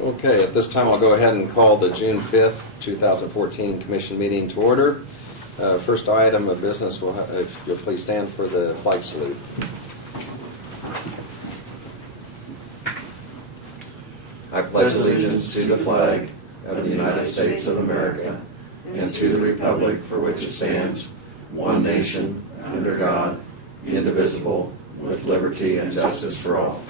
Okay, at this time I'll go ahead and call the June 5th, 2014 Commission meeting to order. First item of business, if you'll please stand for the flag salute. I pledge allegiance to the flag of the United States of America and to the republic for which it stands, one nation, under God, indivisible, with liberty and justice for all.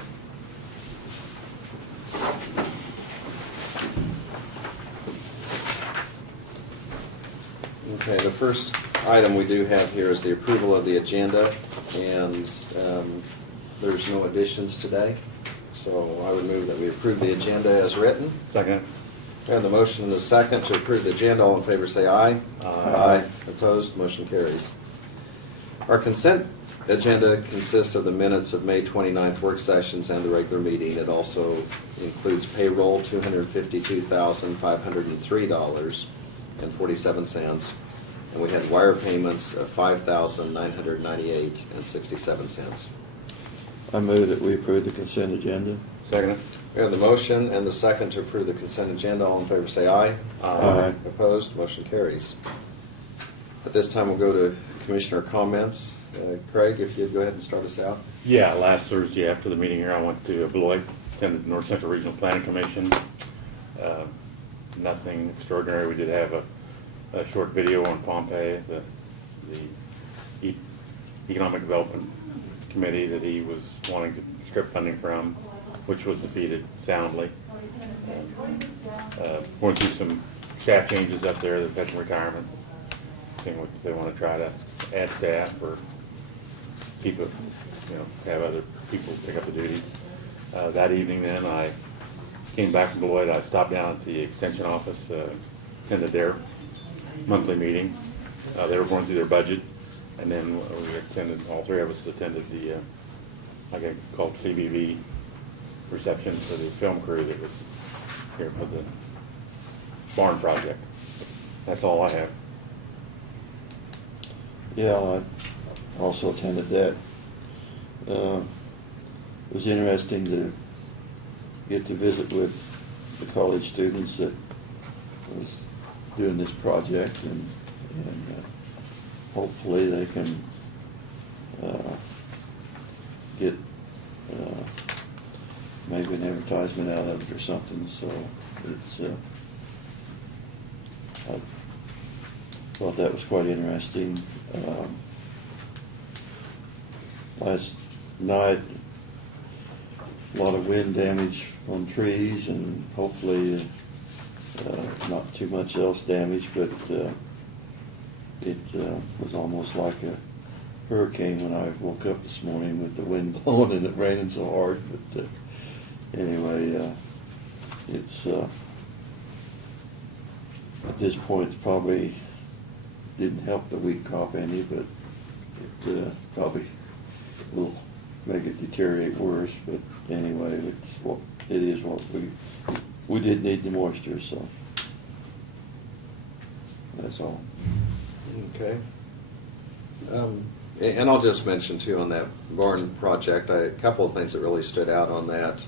Okay, the first item we do have here is the approval of the agenda, and there's no additions today. So I would move that we approve the agenda as written. Second. And the motion and the second to approve the agenda. All in favor say aye. Aye. Opposed? Motion carries. Our consent agenda consists of the minutes of May 29th work sessions and the regular meeting. It also includes payroll, $252,503.47. And we had wire payments of $5,998.67. I move that we approve the consent agenda. Second. We have the motion and the second to approve the consent agenda. All in favor say aye. Aye. Opposed? Motion carries. At this time, we'll go to Commissioner comments. Craig, if you'd go ahead and start us out. Yeah, last Thursday after the meeting here, I went to Beloit, attended the North Central Regional Planning Commission. Nothing extraordinary. We did have a short video on Pompeii, the Economic Development Committee that he was wanting to strip funding from, which was defeated soundly. Going through some staff changes up there, the veteran retirement, seeing what they want to try to add staff or keep it, have other people pick up the duties. That evening then I came back from Beloit. I stopped down at the extension office, attended their monthly meeting. They were going through their budget, and then we attended, all three of us attended the, I get called CBV reception for the film crew that was here for the barn project. That's all I have. Yeah, I also attended that. It was interesting to get to visit with the college students that was doing this project, and hopefully they can get maybe an advertisement out of it or something. So it's I thought that was quite interesting. Last night, a lot of wind damage on trees, and hopefully not too much else damage, but it was almost like a hurricane when I woke up this morning with the wind blowing and it raining so hard. But anyway, it's at this point it probably didn't help the wheat crop any, but it probably will make it deteriorate worse. But anyway, it is what we did need the moisture, so that's all. Okay. And I'll just mention too on that barn project, a couple of things that really stood out on that.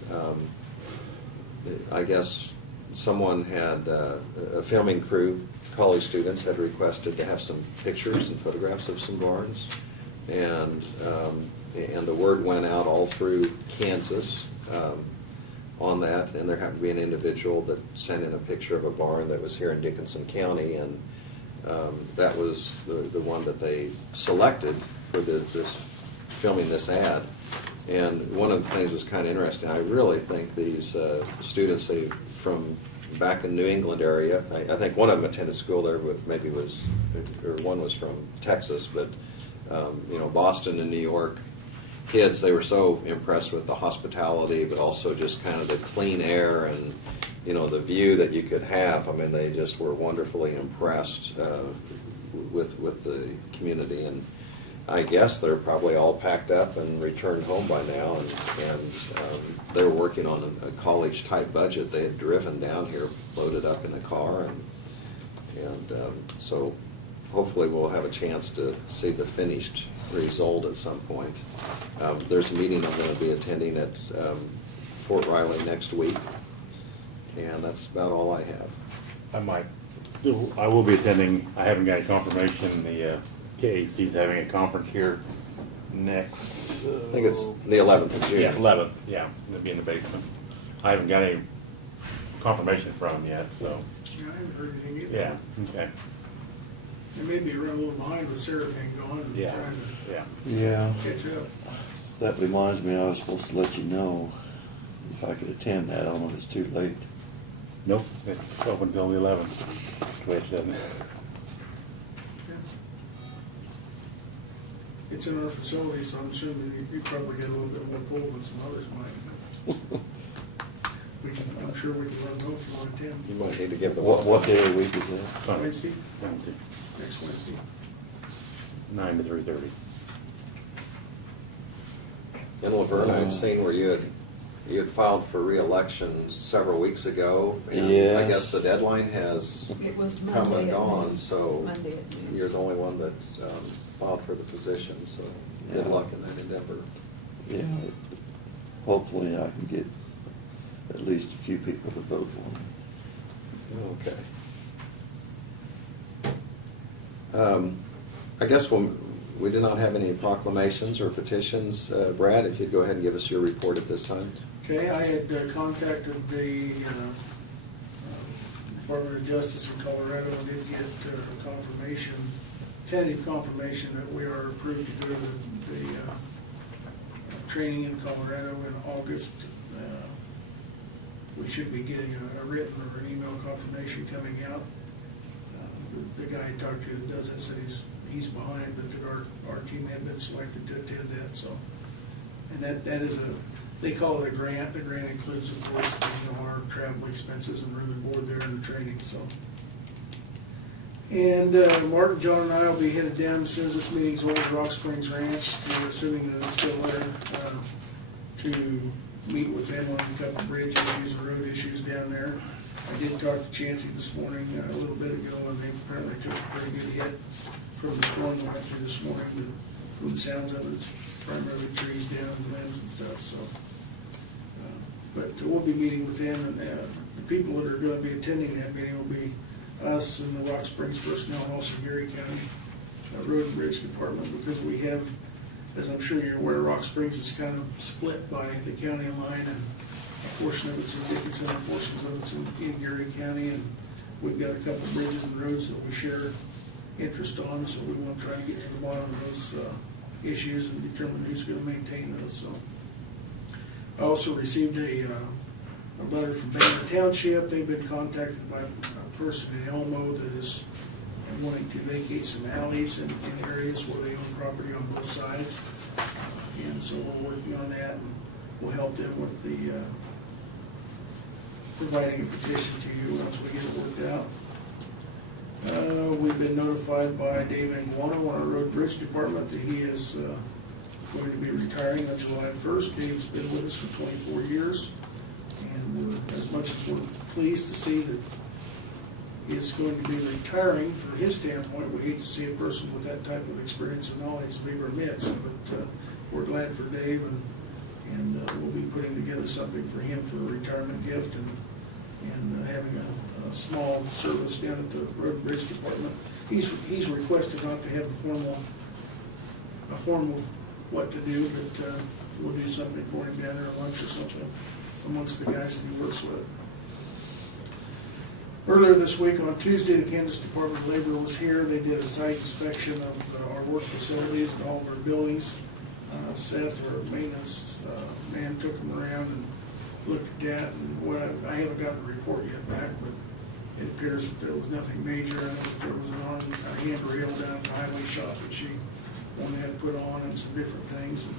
I guess someone had a filming crew, college students had requested to have some pictures and photographs of some barns, and the word went out all through Kansas on that, and there happened to be an individual that sent in a picture of a barn that was here in Dickinson County, and that was the one that they selected for this filming this ad. And one of the things was kind of interesting. I really think these students, from back in New England area, I think one of them attended school there, but maybe one was from Texas, but Boston and New York kids, they were so impressed with the hospitality, but also just kind of the clean air and the view that you could have. I mean, they just were wonderfully impressed with the community, and I guess they're probably all packed up and returned home by now, and they were working on a college type budget. They had driven down here, loaded up in a car, and so hopefully we'll have a chance to see the finished result at some point. There's a meeting I'm going to be attending at Fort Riley next week, And that's about all I have. I will be attending, I haven't got any confirmation, the KAC's having a conference here next. I think it's the 11th of June. Yeah, 11th, yeah, it'll be in the basement. I haven't got any confirmation from them yet, so, Yeah, I haven't heard anything either. yeah, okay, They may be running a little behind with Sarah being gone and yeah, trying yeah. Yeah, to catch up. that reminds me, I was supposed to let you know if I could attend that. I don't know if it's too late. Nope, it's open until the 11th, that's the way it said. Yeah. It's in our facility, so I'm assuming you probably get a little bit more pull than some others might. I'm sure we can let them know if you want to attend. You might need to give the. What day of the week is that? Sunday, Wednesday? Wednesday, Next Wednesday. 9 to 3:30. In Laverne, I'd seen where you had filed for reelection several weeks ago. And I Yes. guess the deadline has It was come Monday and at gone, noon. so Monday at noon. you're the only one that's filed for the position, so good Yeah. luck in that endeavor. Yeah, hopefully I can get at least a few people to vote for me. Okay. I guess we do not have any proclamations or petitions. Brad, if you'd go ahead and give us your report at this time. Okay, I had contacted the Department of Justice in Colorado and did get confirmation, tentative confirmation that we are approved to do the training in Colorado in August. We should be getting a written or an email confirmation coming out. The guy I talked to that does it said he's behind, but that our team had been selected to attend that, so. And that is they call it a grant. The grant includes, of course, our travel expenses and room and board there and the training, so. And Mark, John, and I will be headed down as soon as this meeting's over to Rock Springs Ranch, we're assuming that it's still there, to meet with them on a couple of bridge issues and road issues down there. I did talk to Chancey this morning, a little bit ago, and they apparently took a pretty good hit from the storm that went through this morning. From the sounds of it, it's primarily trees down and limbs and stuff, so. But we'll be meeting with them, and the people that are gonna be attending that meeting will be us and the Rock Springs personnel, and also Gary County Road and Bridge Department, because we have, as I'm sure you're aware, Rock Springs is kind of split by the county line, and a portion of it's in Dickinson, and portions of it's in Gary County, and we've got a couple of bridges and roads that we share interest on, so we want to try to get to the bottom of those issues and determine who's going to maintain those, so. I also received a letter from Banner Township. They've been contacted by a person in Elmo that is wanting to vacate some alleys in areas where they own property on both sides. And so we're working on that, and we'll help them with the providing a petition to you once we get it worked out. We've been notified by Dave Anguano on our Road Bridge Department that he is going to be retiring on July 1st. Dave's been with us for 24 years. And as much as we're pleased to see that he is going to be retiring, from his standpoint, we hate to see a person with that type of experience and knowledge leave our midst. But we're glad for Dave, and we'll be putting together something for him for a retirement gift, and having a small service down at the Road and Bridge Department. He's requested not to have a formal what to do, but we'll do something for him down there, a lunch or something, amongst the guys that he works with. Earlier this week, on Tuesday, the Kansas Department of Labor was here. They did a site inspection of our work facilities and all of our buildings. Seth, our maintenance man, took them around and looked at that, and what I haven't gotten the report yet back, but it appears that there was nothing major. I know that there was a handrail down at the highway shop that she wanted to have put on, and some different things. And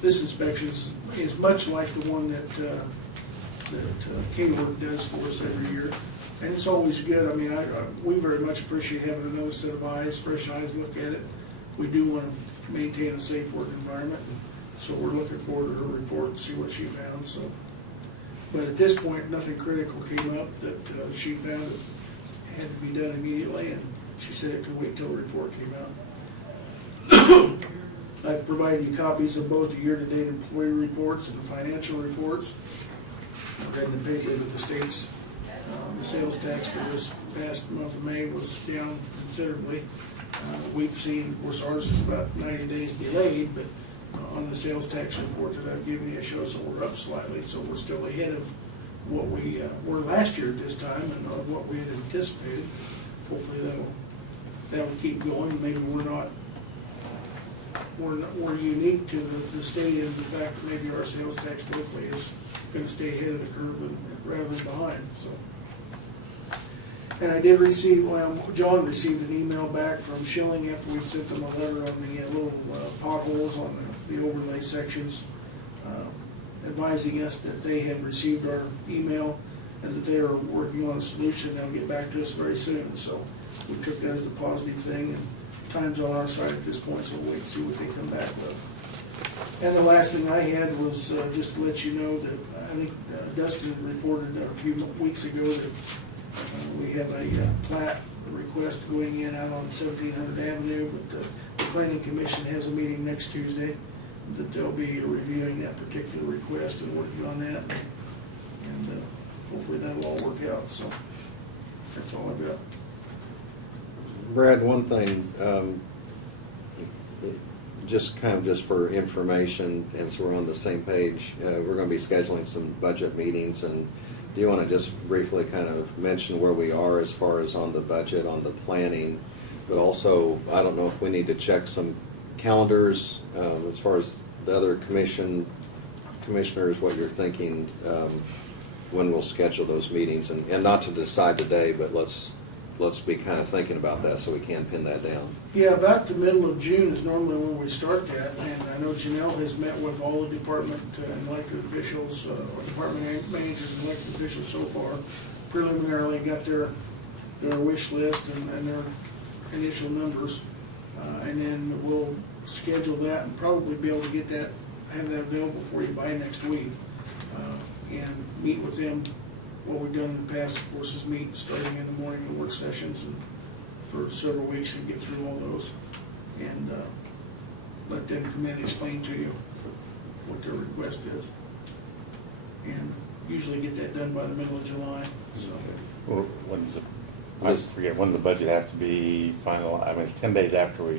this inspection is much like the one that K-Work does for us every year, and it's always good. I mean, we very much appreciate having another set of eyes, fresh eyes, look at it. We do want to maintain a safe work environment, so we're looking forward to her report and see what she found. So, but at this point, nothing critical came up that she found it had to be done immediately, and she said it could wait till the report came out. I provided you copies of both the year-to-date employee reports and the financial reports. I read in the paper that the state's The sales tax for this past month of May was down considerably. We've seen, of course, ours is about 90 days delayed, but on the sales tax report that I've given you, it shows that we're up slightly, so we're still ahead of what we were last year at this time and what we had anticipated. Hopefully that'll keep going. Maybe we're unique to the state in the fact that maybe our sales tax locally is going to stay ahead of the curve rather than behind. So, and I did receive, John received an email back from Schilling after we sent them a letter on the little potholes on the overlay sections, advising us that they have received our email and that they are working on a solution. They'll get back to us very soon. So we took that as a positive thing, and time's on our side at this point, so we'll wait and see what they come back with. And the last thing I had was just to let you know that I think Dustin reported a few weeks ago that we have a plat request going in out on 1700 Avenue, but the Planning Commission has a meeting next Tuesday that they'll be reviewing that particular request and working on that, and hopefully that'll all work out. So that's all I've got. Brad, one thing, just for information, and so we're on the same page, we're going to be scheduling some budget meetings, and do you want to just briefly kind of mention where we are as far as on the budget, on the planning, but also, I don't know if we need to check some calendars as far as the other commissioners, what you're thinking, when we'll schedule those meetings, and not to decide today, but let's be kind of thinking about that so we can pin that down. Yeah, about the middle of June is normally when we start that, and I know Janelle has met with all the department and elected officials, or department managers and elected officials so far. Preliminarily got their wish list and their initial numbers, and then we'll schedule that and probably be able to have that available for you by next week, and meet with them. What we've done in the past, of course, is meet starting in the morning in work sessions and for several weeks and get through all those, and let them come in and explain to you what their request is, and usually get that done by the middle of July. So Well, I forget when the budget has to be final. I mean, it's 10 days after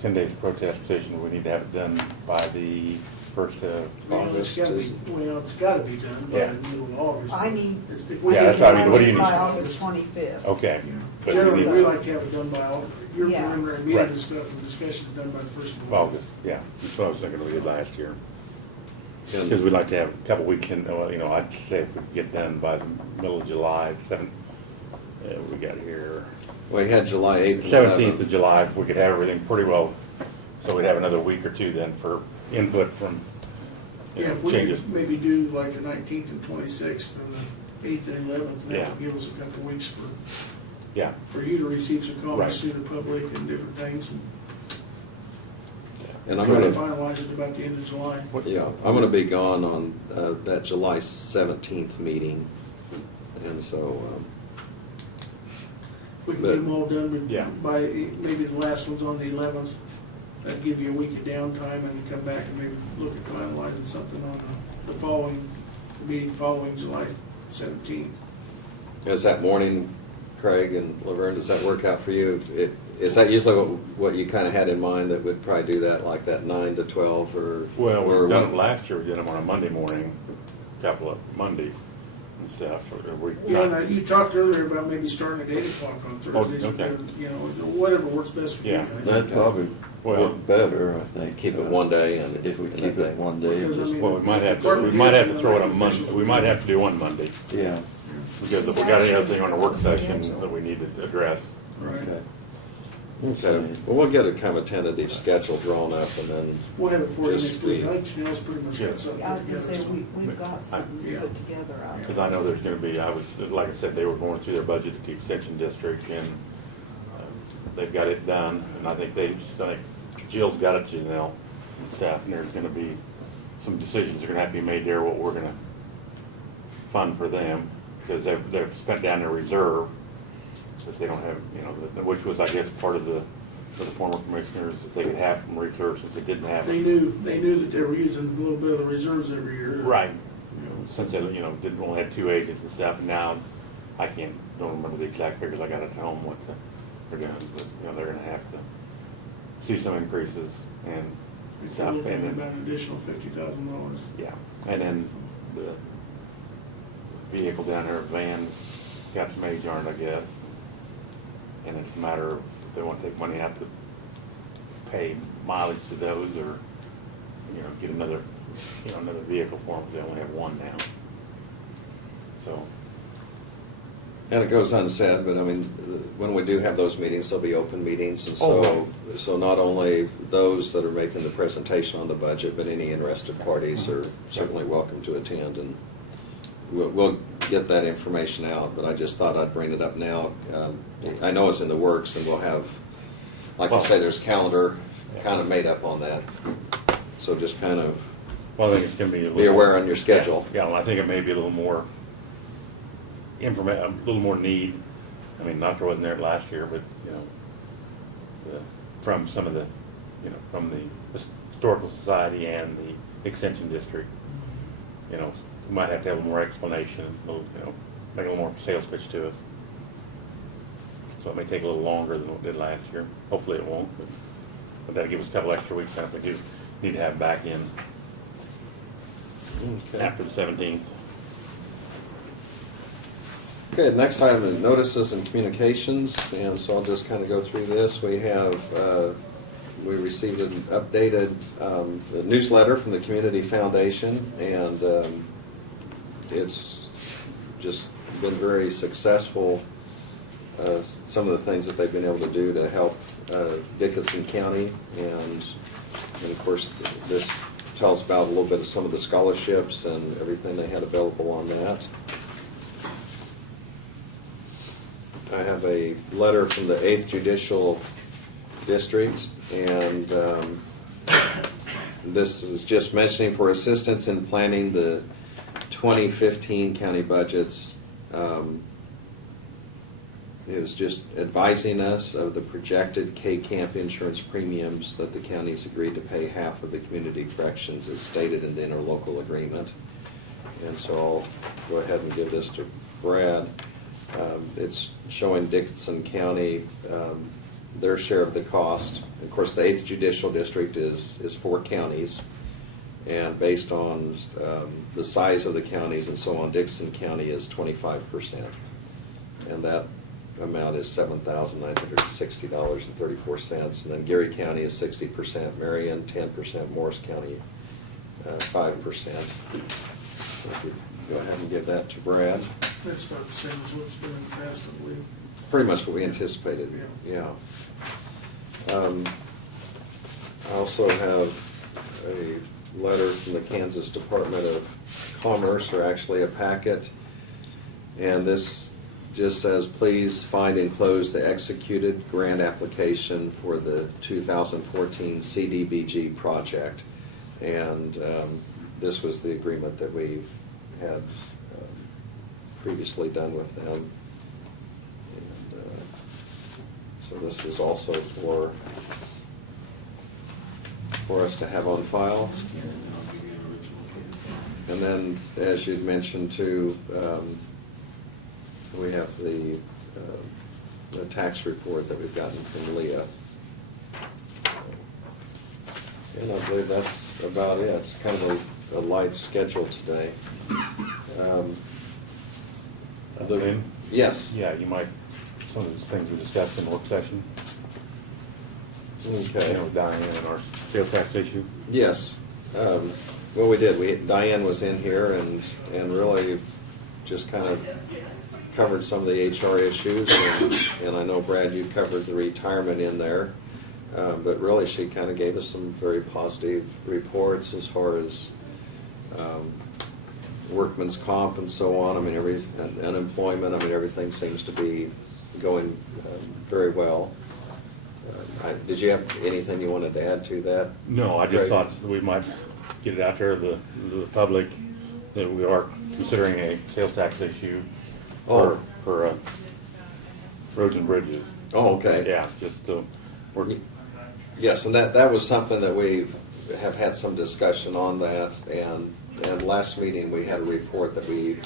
10 days of protest petition. We need to have it done by the 1st of August. it's got to be done by Yeah. the middle of August. I need, If we Yeah, need that's to what I mean. run What do it you by need? August 25th. Okay. Yeah. But Generally, we we need like to have it done by, your Yeah. preliminary meetings Right. and stuff and discussions done by the 1st of August, yeah. That's what I was thinking we did last year. And- Because we'd like to have a couple weeks in, I'd say if we could get done by the middle of July, we got here, We had July 8th and 17th of 11th. July, if we could have everything pretty well, so we'd have another week or two then for input from, Yeah, if we changes. could maybe do like the 19th and 26th and the 8th and 11th, and that Yeah. would give us a couple of weeks Yeah, for you to receive some Right. comments through the public and different things, And and I'm try to gonna, finalize it about the end of July. yeah, I'm gonna be gone on that July 17th meeting, and so, If we can But- get them all done Yeah. by, maybe the last one's on the 11th, that'd give you a week of downtime and come back and maybe look at finalizing something on the following, meeting following July 17th. is that morning, Craig and Laverne, does that work out for you? Is that usually what you kind of had in mind, that would probably do that, like that 9 to 12, or? well, or we've done what? it last year, we did them on a Monday morning, a couple of Mondays and stuff. Yeah, and you talked earlier about maybe starting at 8 o'clock on Thursdays, Oh, okay. whatever works best for you Yeah. guys. That'd probably Well- work better, I think. Keep it one day and. If we and keep that it day. one day, Because, I just, mean, Well, we might have Department to heads and throw it on elected Monday, officials we might have to do one Monday, yeah. because if we got any other thing on the work session that we need to address. Right. Okay. Okay, well, we'll get a kind of a tentative schedule drawn up, and then. We'll have it for you Just next week. the- I think Janelle's pretty much Yeah. got something I was put gonna together. say, so- we've got something Yeah. put together out Because there. I know there's gonna be, like I said, they were going through their budget at the extension district, and they've got it done, and I think Jill's got it, Janelle, and staff, and there's gonna be some decisions that are gonna have to be made there, what we're gonna fund for them, because they've spent down their reserve, but they don't have, which was, I guess, part of for the former commissioners, that they could have from reserve, since they didn't have They it. knew that they were using a little bit of the reserves every year. Right. since they, didn't only had 2 agents and stuff, and now don't remember the exact figures, I got at home what they're doing, but, they're gonna have to see some increases and We're stuff, looking at and about then, an additional $50,000. yeah, and then the vehicle down there, vans, got some age on it, I guess, and it's a matter of if they wanna take money out to pay mileage to those, or, get another vehicle for them, because they only have one now. So, And it goes unsaid, but I mean, when we do have those meetings, they'll be open meetings, and Oh, so not only those that are making the presentation on the budget, but any interested parties are certainly welcome to attend, and we'll get that information out, but I just thought I'd bring it up now. I know it's in the works, and we'll have, like I say, there's a calendar kind of made up on that, so just kind of well, I think it's gonna be a little. be aware on your schedule. Yeah, well, I think it may be a little more a little more need. I mean, not that I wasn't there last year, but, from some of the, from the Historical Society and the Extension District, we might have to have a little more explanation, a little, make a little more sales pitch to us. So it may take a little longer than what it did last year. Hopefully it won't, but that'll give us a couple extra weeks, I think we need to have back in Okay. after the 17th. Okay, next item is notices and communications, and so I'll just kind of go through this. We received an updated newsletter from the Community Foundation, and it's just been very successful, some of the things that they've been able to do to help Dickinson County, and of course, this tells about a little bit of some of the scholarships and everything they had available on that. I have a letter from the 8th Judicial District, and this is just mentioning for assistance in planning the 2015 county budgets. It was just advising us of the projected K-Camp insurance premiums that the counties agreed to pay half of the community corrections as stated in the interlocal agreement. And so I'll go ahead and give this to Brad. It's showing Dickinson County their share of the cost. Of course, the 8th Judicial District is 4 counties, and based on the size of the counties and so on, Dickinson County is 25%, and that amount is $7,960.34. And then Geary County is 60%, Marion 10%, Morris County 5%. So if you go ahead and give that to Brad. That's about the same as what's been in the past, I believe. Pretty much what we anticipated, yeah. I also have a letter from the Kansas Department of Commerce, or actually a packet, and this just says, please find enclosed the executed grant application for the 2014 CDBG project. And this was the agreement that we've had previously done with them. And so this is also for us to have on file. And then, as you'd mentioned too, we have the tax report that we've gotten from Leah. And I believe that's about it. It's kind of a light schedule today. Lynn? Yes. Yeah, you might, some of these things we discussed in the work session, Okay. with Diane and our sales tax issue. Yes. Well, we did. Diane was in here and really just kind of covered some of the HR issues. And I know, Brad, you covered the retirement in there. But really, she kind of gave us some very positive reports as far as workman's comp and so on. I mean, unemployment, I mean, everything seems to be going very well. Did you have anything you wanted to add to that? No, I just Great. thought that we might get it out there to the public that we are considering a sales tax issue for roads and bridges. Oh, okay. Yeah, just to work. Yes, and that was something that we have had some discussion on that, and And last meeting, we had a report that we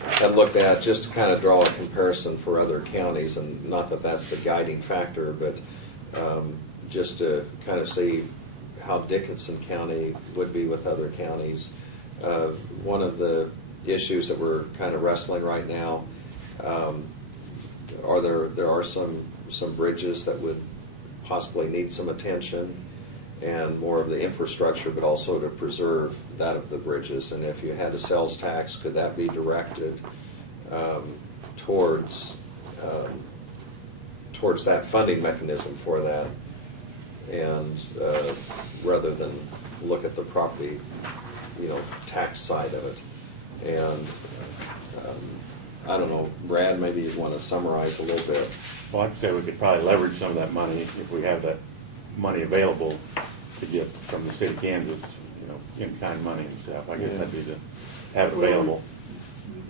had looked at just to kind of draw a comparison for other counties, and not that that's the guiding factor, but just to kind of see how Dickinson County would be with other counties. One of the issues that we're kind of wrestling right now, there are some bridges that would possibly need some attention and more of the infrastructure, but also to preserve that of the bridges. And if you had a sales tax, could that be directed towards that funding mechanism for that, and rather than look at the property, tax side of it. And I don't know, Brad, maybe you'd want to summarize a little bit. Well, I'd say we could probably leverage some of that money if we have that money available to get from the state of Kansas, in-kind money and stuff. I guess that'd be to have it available.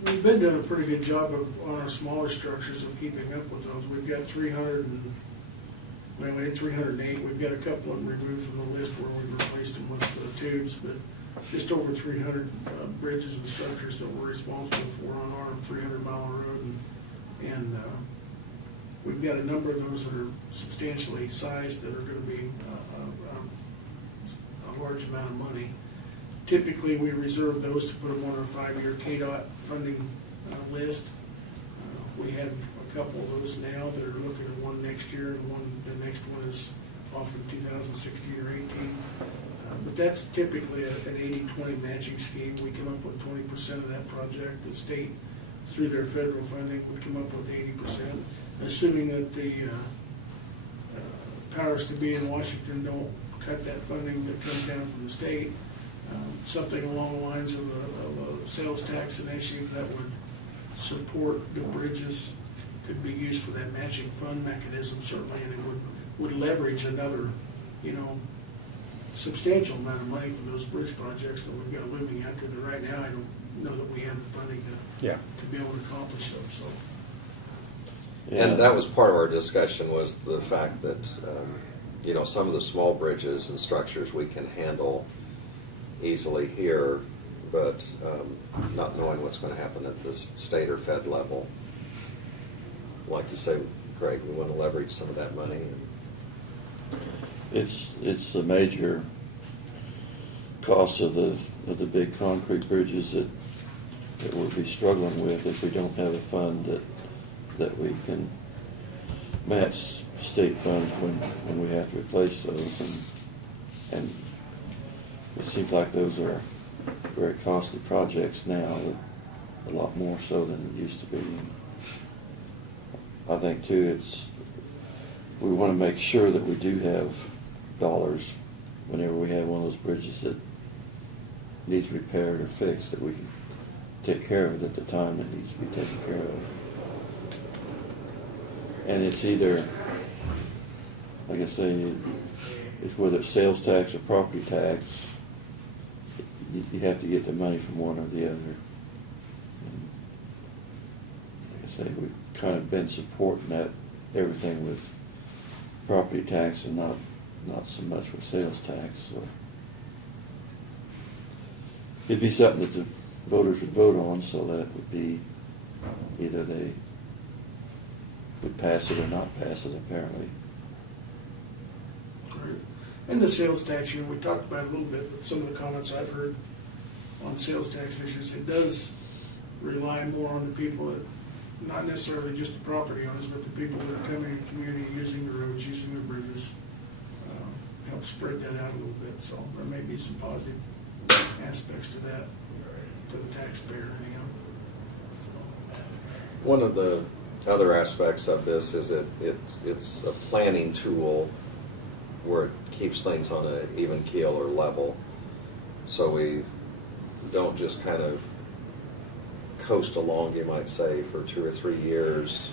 We've been doing a pretty good job on our smaller structures of keeping up with those. We've got 308. We've got a couple of them removed from the list where we replaced them with tubes, but just over 300 bridges and structures that we're responsible for on our 300-mile road. And we've got a number of those that are substantially sized that are going to be a large amount of money. Typically, we reserve those to put them on our 5-year KDOT funding list. We have a couple of those now that are looking at one next year, and the next one is off in 2016 or 18. But that's typically an 80-20 matching scheme. We come up with 20% of that project. The state, through their federal funding, would come up with 80%, assuming that the powers to be in Washington don't cut that funding that comes down from the state. Something along the lines of a sales tax initiative that would support the bridges could be used for that matching fund mechanism, certainly, and it would leverage another, substantial amount of money for those bridge projects that we've got looming out there. But right now, I don't know that we have the funding to be able to accomplish them. So, And that was part of our discussion, was the fact that, some of the small bridges and structures we can handle easily here, but not knowing what's going to happen at the state or fed level. Like you say, Greg, we want to leverage some of that money. It's the major cost of the big concrete bridges that we'll be struggling with if we don't have a fund that we can match state funds when we have to replace those. And it seems like those are very costly projects now, a lot more so than it used to be. I think too, we want to make sure that we do have dollars whenever we have one of those bridges that needs repaired or fixed, that we can take care of it at the time it needs to be taken care of. And it's either, like I say, it's whether it's sales tax or property tax, you have to get the money from one or the other. And like I say, we've kind of been supporting everything with property tax and not so much with sales tax. So it'd be something that the voters would vote on, so that it would be either they would pass it or not pass it, apparently. right. And the sales tax, we talked about it a little bit, but some of the comments I've heard on sales tax issues, it does rely more on the people that, not necessarily just the property owners, but the people that are coming in the community, using the roads, using the bridges, help spread that out a little bit. So there may be some positive aspects to that, to the taxpayer, anyhow. One of the other aspects of this is it's a planning tool where it keeps things on an even keel or level. So we don't just kind of coast along, you might say, for 2 or 3 years,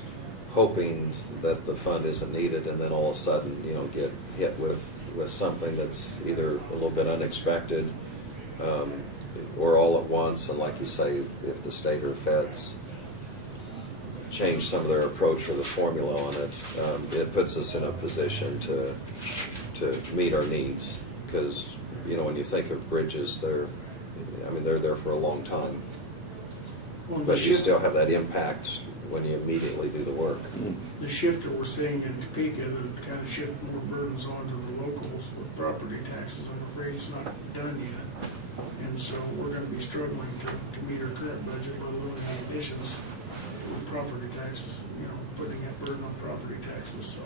hoping that the fund isn't needed, and then all of a sudden, get hit with something that's either a little bit unexpected or all at once. And like you say, if the state or feds change some of their approach or the formula on it, it puts us in a position to meet our needs. Because when you think of bridges, they're I mean, they're there for a long time. On the But you shift- still have that impact when you immediately do the work. The shifter we're seeing in Topeka that kind of shift more burdens onto the locals with property taxes, I'm afraid it's not done yet. And so we're gonna be struggling to meet our current budget, let alone any additions with property taxes, you know, putting that burden on property taxes, so.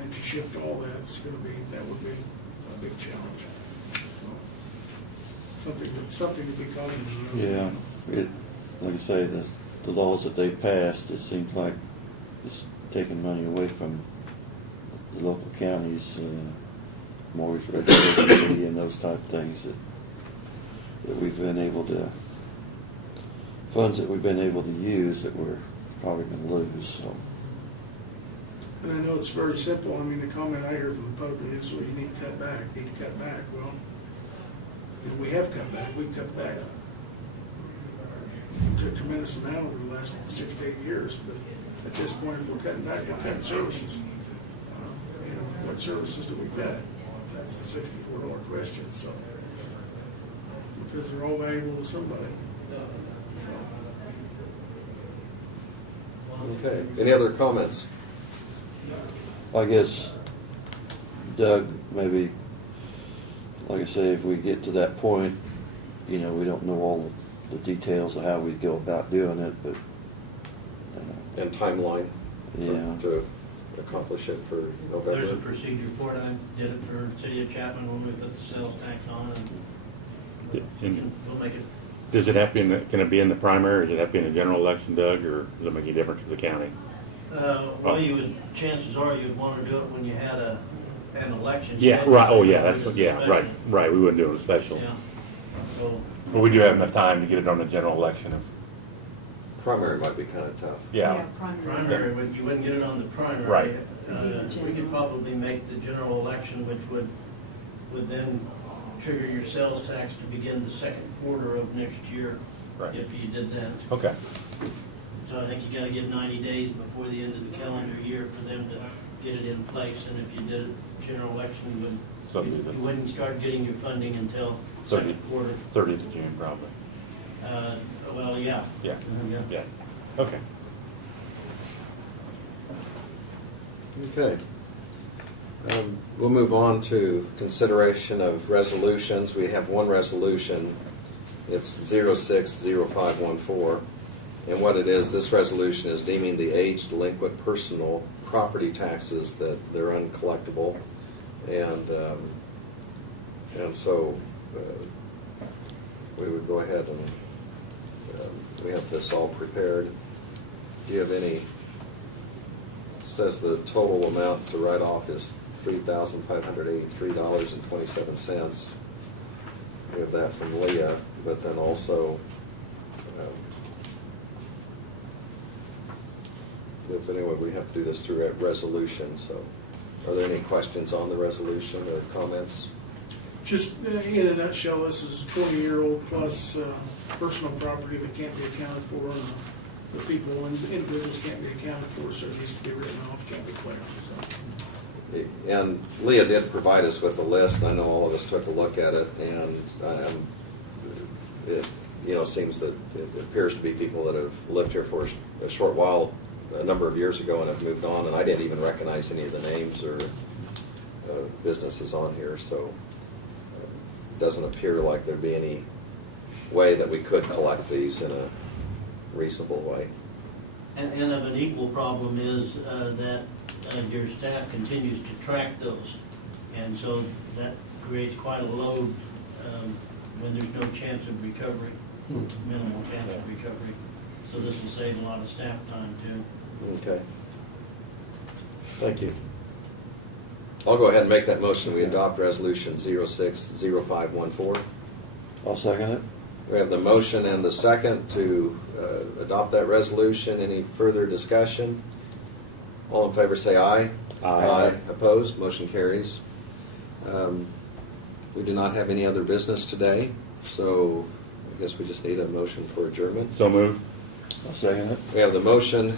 And to shift all that, that would be a big challenge. So, something to be cognizant of. Yeah, like I say, the laws that they've passed, it seems like it's taking money away from the local counties, mortgage regulation and those type of things that we've been able to, funds that we've been able to use that we're probably gonna lose, so. And I know it's very simple. I mean, the comment I hear from the public is, well, you need to cut back, Well, and we have cut back. We've cut back to a tremendous amount over the last 6 to 8 years. But at this point, if we're cutting back, we're cutting services. You know, what services do we cut? That's the $64 question, so. Because they're all valuable to somebody. Okay, any other comments? I guess, Doug, maybe, like I say, if we get to that point, you know, we don't know all the details of how we'd go about doing it, but, And timeline yeah. to accomplish it for November? There's a procedure for it. I did it for City of Chapman when we put the sales tax on, and we'll make it. Does it have to be, can it be in the primary, or does it have to be in a general election, Doug, or does it make any difference to the county? Well, chances are you'd want to do it when you had an election. Yeah, scheduled, right, oh, so yeah, you that's do what, the yeah, special. right, we wouldn't do it a special. Yeah. So, But we do have enough time to get it on the general election if, Primary might be kind of tough. yeah. primary, you wouldn't get it on the primary. Right. We could probably make the general election, which would then trigger your sales tax to begin the second quarter of next year. Right. If you did that. Okay, So I think you gotta give 90 days before the end of the calendar year for them to get it in place, and if you did a general election, So you wouldn't start getting your funding until So second quarter. 30th of June, probably. Well, yeah. Yeah, Yeah. yeah, okay. Okay. We'll move on to consideration of resolutions. We have one resolution. It's 060514. And what it is, this resolution is deeming the aged delinquent personal property taxes that they're uncollectible. And so we would go ahead and we have this all prepared. Do you have any? It says the total amount to write off is $3,583.27. We have that from Leah, but then also but anyway, we have to do this through a resolution. So, are there any questions on the resolution or comments? Just in a nutshell, this is 20-year-old plus personal property that can't be accounted for, and the people and individuals can't be accounted for, so it needs to be written off, can't be claimed. So. And Leah did provide us with a list. I know all of us took a look at it, and it seems that it appears to be people that have lived here for a short while, a number of years ago, and have moved on. And I didn't even recognize any of the names or businesses on here, so it doesn't appear like there'd be any way that we could collect these in a reasonable way. And of an equal problem is that your staff continues to track those. And so that creates quite a load when there's no chance of recovery, minimal chance of recovery. So this will save a lot of staff time too. Okay. Thank you. I'll go ahead and make that motion. We adopt resolution 060514. I'll second it. We have the motion and the second to adopt that resolution. Any further discussion? All in favor say aye. Aye. Opposed? Motion carries. We do not have any other business today, so I guess we just need a motion for adjournment. So moved. I'll second it. We have the motion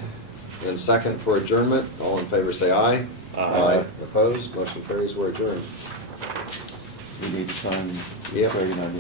and second for adjournment. All in favor say aye. Aye. Opposed? Motion carries. We're adjourned. We need to sign. Yep. Craig and I need